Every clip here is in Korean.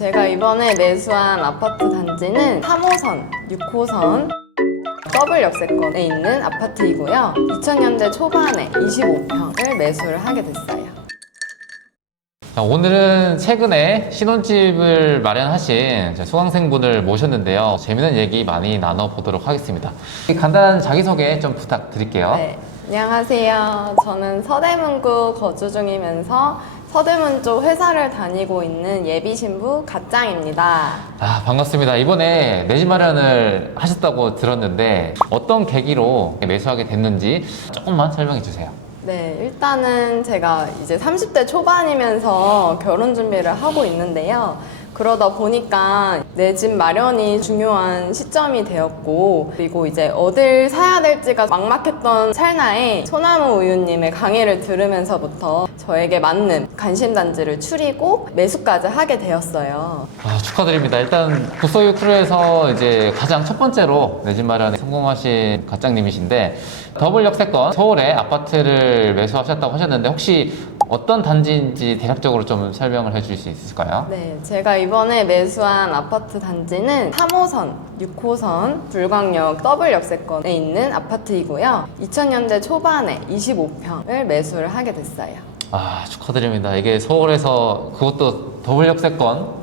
제가 이번에 매수한 아파트 단지는 3호선, 6호선 더블 역세권에 있는 아파트이고요. 2000년대 초반에 25평을 매수를 하게 됐어요. 자, 오늘은 최근에 신혼집을 마련하신 수강생분을 모셨는데요. 재밌는 얘기 많이 나눠보도록 하겠습니다. 간단한 자기소개 좀 부탁드릴게요. 네, 안녕하세요. 저는 서대문구 거주 중이면서 서대문 쪽 회사를 다니고 있는 예비신부 갓장입니다. 반갑습니다. 이번에 내 집 마련을 하셨다고 들었는데 어떤 계기로 매수하게 됐는지 조금만 설명해 주세요. 네, 일단은 제가 이제 30대 초반이면서 결혼 준비를 하고 있는데요. 그러다 보니까 내 집 마련이 중요한 시점이 되었고, 그리고 이제 어딜 사야 될지가 막막했던 찰나에 소나무 우유님의 강의를 들으면서부터 저에게 맞는 관심단지를 추리고 매수까지 하게 되었어요. 축하드립니다. 일단 국소유 크루에서 이제 가장 첫 번째로 내 집 마련에 성공하신 갓장님이신데, 더블 역세권 서울에 아파트를 매수하셨다고 하셨는데 혹시 어떤 단지인지 대략적으로 좀 설명을 해주실 수 있을까요? 네, 제가 이번에 매수한 아파트 단지는 3호선, 6호선 불광역 더블 역세권에 있는 아파트이고요. 2000년대 초반에 25평을 매수를 하게 됐어요. 축하드립니다. 이게 서울에서 그것도 더블 역세권,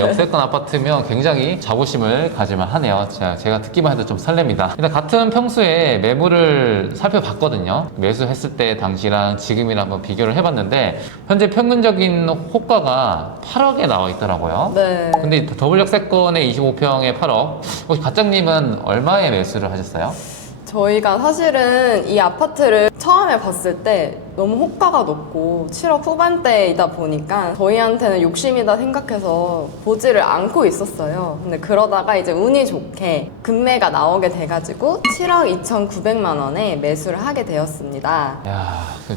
역세권 아파트면 굉장히 자부심을 가질만 하네요. 제가 듣기만 해도 좀 설렙니다. 일단 같은 평수에 매물을 살펴봤거든요. 매수했을 때 당시랑 지금이랑 한번 비교를 해봤는데 현재 평균적인 호가가 8억에 나와 있더라고요. 네. 근데 더블 역세권에 25평에 8억. 혹시 갓장님은 얼마에 매수를 하셨어요? 저희가 사실은 이 아파트를 처음에 봤을 때 너무 호가가 높고 7억 후반대이다 보니까 저희한테는 욕심이다 생각해서 보지를 않고 있었어요. 근데 그러다가 이제 운이 좋게 금매가 나오게 돼가지고 7억 2,900만 원에 매수를 하게 되었습니다.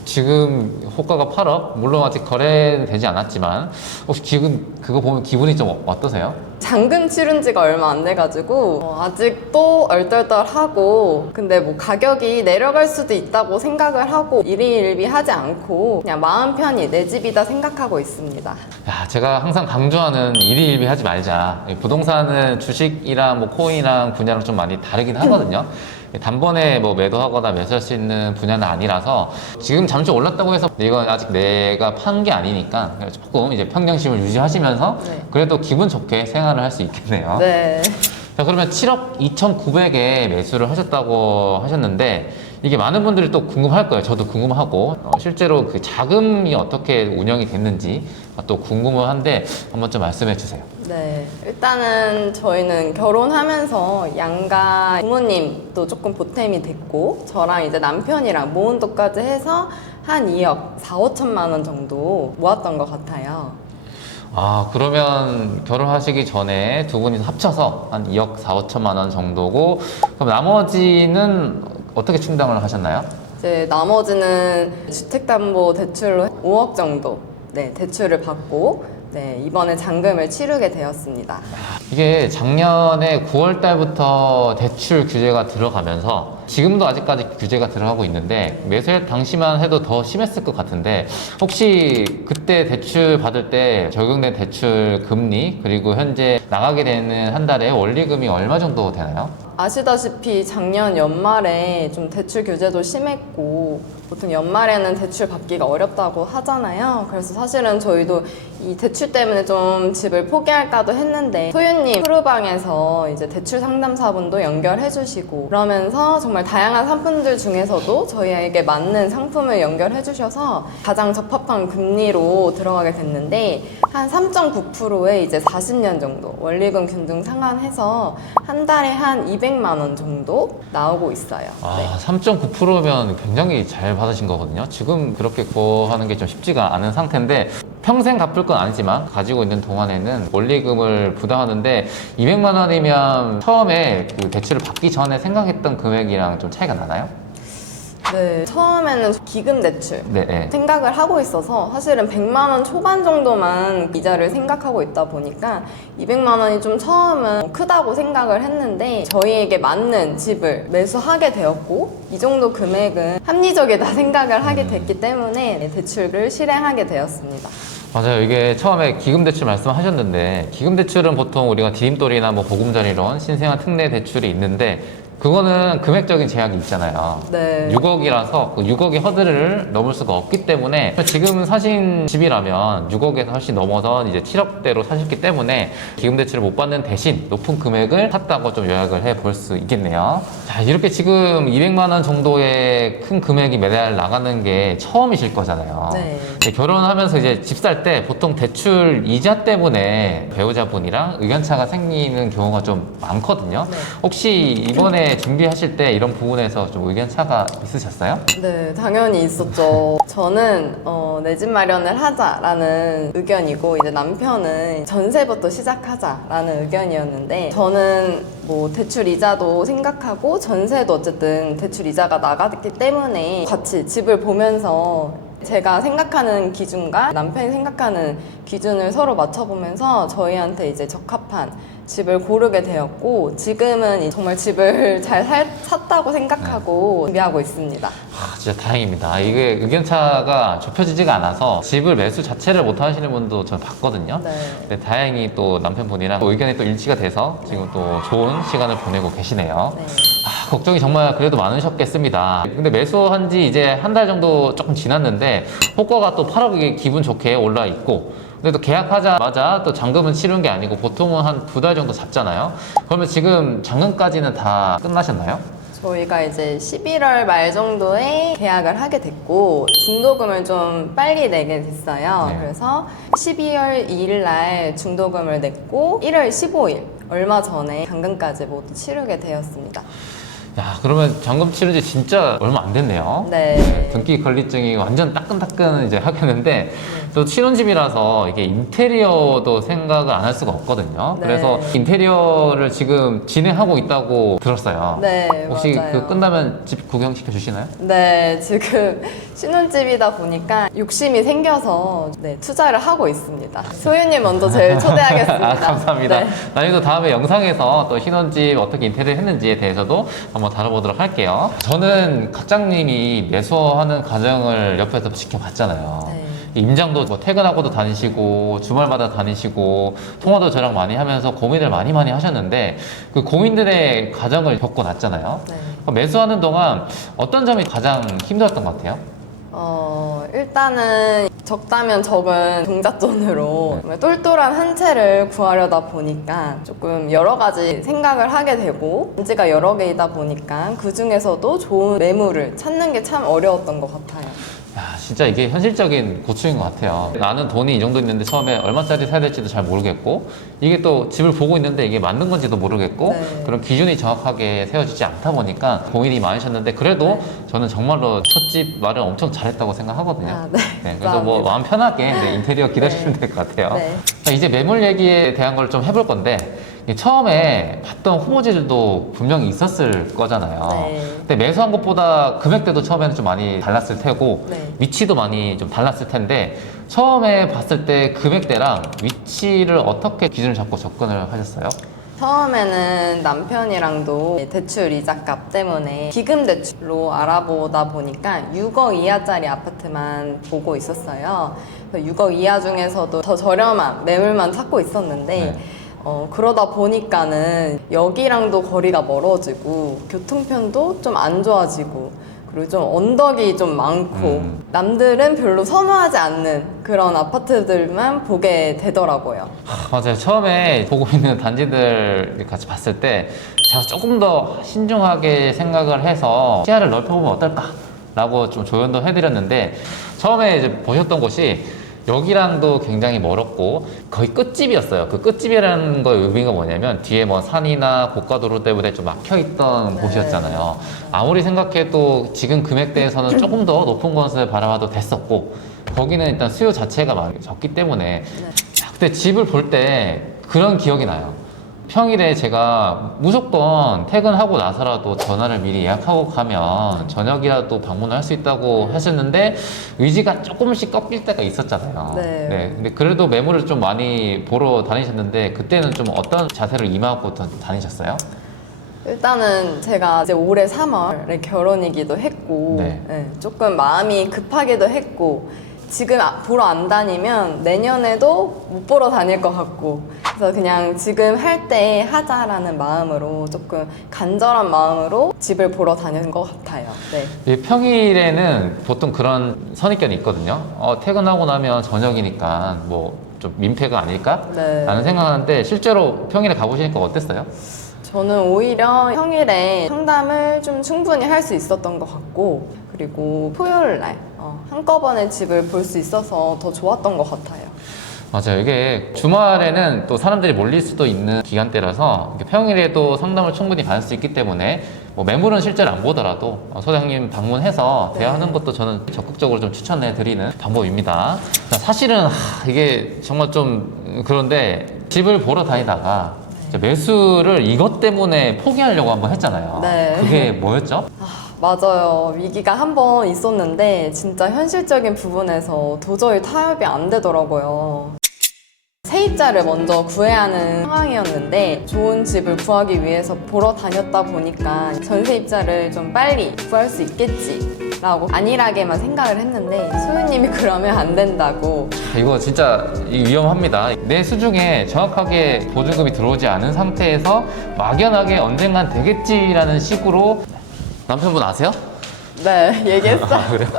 지금 호가가 8억? 물론 아직 거래는 되지 않았지만 혹시 지금 그거 보면 기분이 좀 어떠세요? 잔금 치른 지가 얼마 안 돼가지고 아직도 얼떨떨하고, 근데 뭐 가격이 내려갈 수도 있다고 생각을 하고 일희일비하지 않고 그냥 마음 편히 내 집이다 생각하고 있습니다. 제가 항상 강조하는 일희일비 하지 말자. 부동산은 주식이랑 뭐 코인이랑 분야랑 좀 많이 다르긴 하거든요. 단번에 뭐 매도하거나 매수할 수 있는 분야는 아니라서 지금 잠시 올랐다고 해서 이건 아직 내가 판 게 아니니까 조금 이제 평정심을 유지하시면서 그래도 기분 좋게 생활을 할 수 있겠네요. 네. 자, 그러면 7억 2,900에 매수를 하셨다고 하셨는데 이게 많은 분들이 또 궁금할 거예요. 저도 궁금하고 실제로 그 자금이 어떻게 운영이 됐는지 또 궁금한데 한번 좀 말씀해 주세요. 네, 일단은 저희는 결혼하면서 양가 부모님도 조금 보탬이 됐고 저랑 이제 남편이랑 모은 돈까지 해서 한 2억 4, 5천만 원 정도 모았던 것 같아요. 그러면 결혼하시기 전에 두 분이 합쳐서 한 2억 4, 5천만 원 정도고 그럼 나머지는 어떻게 충당을 하셨나요? 이제 나머지는 주택담보대출로 5억 정도 대출을 받고 이번에 잔금을 치르게 되었습니다. 이게 작년에 9월 달부터 대출 규제가 들어가면서 지금도 아직까지 규제가 들어가고 있는데 매수할 당시만 해도 더 심했을 것 같은데 혹시 그때 대출 받을 때 적용된 대출 금리 그리고 현재 나가게 되는 한 달에 원리금이 얼마 정도 되나요? 아시다시피 작년 연말에 좀 대출 규제도 심했고 보통 연말에는 대출 받기가 어렵다고 하잖아요. 그래서 사실은 저희도 이 대출 때문에 좀 집을 포기할까도 했는데 소유님 프로방에서 이제 대출 상담사분도 연결해 주시고 그러면서 정말 다양한 상품들 중에서도 저희에게 맞는 상품을 연결해 주셔서 가장 적합한 금리로 들어가게 됐는데 한 3.9%에 이제 40년 정도 원리금 균등 상환해서 한 달에 한 200만 원 정도 나오고 있어요. 3.9%면 굉장히 잘 받으신 거거든요. 지금 그렇게 구하는 게 좀 쉽지가 않은 상태인데 평생 갚을 건 아니지만 가지고 있는 동안에는 원리금을 부담하는데 200만 원이면 처음에 그 대출을 받기 전에 생각했던 금액이랑 좀 차이가 나나요? 네, 처음에는 기금 대출 네. 생각을 하고 있어서 사실은 100만 원 초반 정도만 이자를 생각하고 있다 보니까 200만 원이 좀 처음은 크다고 생각을 했는데 저희에게 맞는 집을 매수하게 되었고 이 정도 금액은 합리적이다 생각을 하게 됐기 때문에 대출을 실행하게 되었습니다. 맞아요. 이게 처음에 기금대출 말씀하셨는데 기금대출은 보통 우리가 디딤돌이나 뭐 보금자리 이런 신생아 특례 대출이 있는데 그거는 금액적인 제약이 있잖아요. 네. 6억이라서 그 6억의 허들을 넘을 수가 없기 때문에 지금 사신 집이라면 6억에서 훨씬 넘어서 이제 7억대로 사셨기 때문에 기금대출을 못 받는 대신 높은 금액을 샀다고 좀 요약을 해 볼 수 있겠네요. 자, 이렇게 지금 200만 원 정도의 큰 금액이 매달 나가는 게 처음이실 거잖아요. 네. 이제 결혼하면서 이제 집 살 때 보통 대출 이자 때문에 배우자분이랑 의견차가 생기는 경우가 좀 많거든요. 네. 혹시 이번에 준비하실 때 이런 부분에서 좀 의견차가 있으셨어요? 네, 당연히 있었죠. 저는 내 집 마련을 하자라는 의견이고 이제 남편은 전세부터 시작하자라는 의견이었는데 저는 뭐 대출 이자도 생각하고 전세도 어쨌든 대출 이자가 나갔기 때문에 같이 집을 보면서 제가 생각하는 기준과 남편이 생각하는 기준을 서로 맞춰보면서 저희한테 이제 적합한 집을 고르게 되었고 지금은 정말 집을 잘 샀다고 생각하고 준비하고 있습니다. 아, 진짜 다행입니다. 이게 의견차가 좁혀지지가 않아서 집을 매수 자체를 못 하시는 분도 저는 봤거든요. 네. 근데 다행히 또 남편분이랑 의견이 또 일치가 돼서 지금 또 좋은 시간을 보내고 계시네요. 네. 아, 걱정이 정말 그래도 많으셨겠습니다. 근데 매수한 지 이제 한 달 정도 조금 지났는데 호가가 또 8억이 기분 좋게 올라 있고 근데 또 계약하자마자 또 잔금은 치른 게 아니고 보통은 한 2달 정도 잡잖아요. 그러면 지금 잔금까지는 다 끝나셨나요? 저희가 이제 11월 말 정도에 계약을 하게 됐고 중도금을 좀 빨리 내게 됐어요. 네. 그래서 12월 2일 날 중도금을 냈고 1월 15일 얼마 전에 잔금까지 모두 치르게 되었습니다. 야, 그러면 잔금 치른 지 진짜 얼마 안 됐네요. 네. 등기 권리증이 완전 따끈따끈 이제 하겠는데 또 신혼집이라서 이게 인테리어도 생각을 안 할 수가 없거든요. 네. 그래서 인테리어를 지금 진행하고 있다고 들었어요. 네, 혹시 맞아요. 그 끝나면 집 구경시켜 주시나요? 네, 지금 신혼집이다 보니까 욕심이 생겨서 네, 투자를 하고 있습니다. 소윤님 먼저 제일 초대하겠습니다. 아, 감사합니다. 네. 나중에 다음에 영상에서 또 신혼집 어떻게 인테리어 했는지에 대해서도 한번 다뤄보도록 할게요. 저는 각장님이 매수하는 과정을 옆에서 지켜봤잖아요. 네. 임장도 뭐 퇴근하고도 다니시고 주말마다 다니시고 통화도 저랑 많이 하면서 고민을 많이 하셨는데 그 고민들의 과정을 겪어놨잖아요. 네. 매수하는 동안 어떤 점이 가장 힘들었던 것 같아요? 일단은 적다면 적은 종잣돈으로 정말 똘똘한 한 채를 구하려다 보니까 조금 여러 가지 생각을 하게 되고 문제가 여러 개이다 보니까 그 중에서도 좋은 매물을 찾는 게 참 어려웠던 것 같아요. 야, 진짜 이게 현실적인 고충인 것 같아요. 나는 돈이 이 정도 있는데 처음에 얼마짜리 사야 될지도 잘 모르겠고 이게 또 집을 보고 있는데 이게 맞는 건지도 모르겠고 네. 그런 기준이 정확하게 세워지지 않다 보니까 고민이 많으셨는데 그래도 네. 저는 정말로 첫 집 마련 엄청 잘했다고 생각하거든요. 아, 네. 그래서 뭐 감사합니다. 마음 편하게 인테리어 기다리시면 될 것 같아요. 네. 자, 이제 매물 얘기에 대한 걸 좀 해볼 건데 이게 처음에 봤던 후보지들도 분명히 있었을 거잖아요. 네. 근데 매수한 것보다 금액대도 처음에는 좀 많이 달랐을 테고 네. 위치도 많이 좀 달랐을 텐데 처음에 봤을 때 금액대랑 위치를 어떻게 기준을 잡고 접근을 하셨어요? 처음에는 남편이랑도 대출 이자값 때문에 기금 대출로 알아보다 보니까 6억 이하짜리 아파트만 보고 있었어요. 그래서 6억 이하 중에서도 더 저렴한 매물만 찾고 있었는데 네. 그러다 보니까는 여기랑도 거리가 멀어지고 교통편도 좀 안 좋아지고 그리고 좀 언덕이 좀 많고 남들은 별로 선호하지 않는 그런 아파트들만 보게 되더라고요. 맞아요. 처음에 보고 있는 단지들 같이 봤을 때 제가 조금 더 신중하게 생각을 해서 시야를 넓혀보면 어떨까라고 좀 조언도 해드렸는데 처음에 이제 보셨던 곳이 여기랑도 굉장히 멀었고 거의 끝집이었어요. 그 끝집이라는 거의 의미가 뭐냐면 뒤에 뭐 산이나 고가도로 때문에 좀 막혀있던 네. 곳이었잖아요. 아무리 생각해도 지금 금액대에서는 조금 더 높은 곳을 바라봐도 됐었고 거기는 일단 수요 자체가 많이 적기 때문에 그때 집을 볼 때 그런 기억이 나요. 평일에 제가 무조건 퇴근하고 나서라도 전화를 미리 예약하고 가면 저녁이라도 방문을 할 수 있다고 하셨는데 의지가 조금씩 꺾일 때가 있었잖아요. 네. 근데 그래도 매물을 좀 많이 보러 다니셨는데 그때는 좀 어떤 자세를 임하고 다니셨어요? 일단은 제가 이제 올해 3월에 결혼이기도 했고 네. 조금 마음이 급하기도 했고 지금 보러 안 다니면 내년에도 못 보러 다닐 것 같고, 그래서 그냥 지금 할 때 하자라는 마음으로 조금 간절한 마음으로 집을 보러 다니는 것 같아요. 네. 이 평일에는 보통 그런 선입견이 있거든요. 퇴근하고 나면 저녁이니까 뭐 좀 민폐가 아닐까? 네. 라는 생각하는데 실제로 평일에 가보시니까 어땠어요? 저는 오히려 평일에 상담을 좀 충분히 할 수 있었던 것 같고, 그리고 토요일 날 한꺼번에 집을 볼 수 있어서 더 좋았던 것 같아요. 맞아요. 이게 주말에는 또 사람들이 몰릴 수도 있는 기간대라서 이렇게 평일에도 상담을 충분히 받을 수 있기 때문에 뭐 매물은 실제로 안 보더라도 소장님 방문해서 네. 대화하는 것도 저는 적극적으로 좀 추천해 드리는 방법입니다. 자, 사실은 이게 정말 좀 그런데 집을 보러 다니다가 이제 매수를 이것 때문에 포기하려고 한번 했잖아요. 네. 그게 뭐였죠? 맞아요. 위기가 한 번 있었는데 진짜 현실적인 부분에서 도저히 타협이 안 되더라고요. 세입자를 먼저 구해야 하는 상황이었는데 좋은 집을 구하기 위해서 보러 다녔다 보니까 전세입자를 좀 빨리 구할 수 있겠지라고 안일하게만 생각을 했는데 소유님이 그러면 안 된다고. 이거 진짜 위험합니다. 내 수중에 정확하게 보증금이 들어오지 않은 상태에서 막연하게 언젠간 되겠지라는 식으로 남편분 아세요? 네, 얘기했어요. 그래요?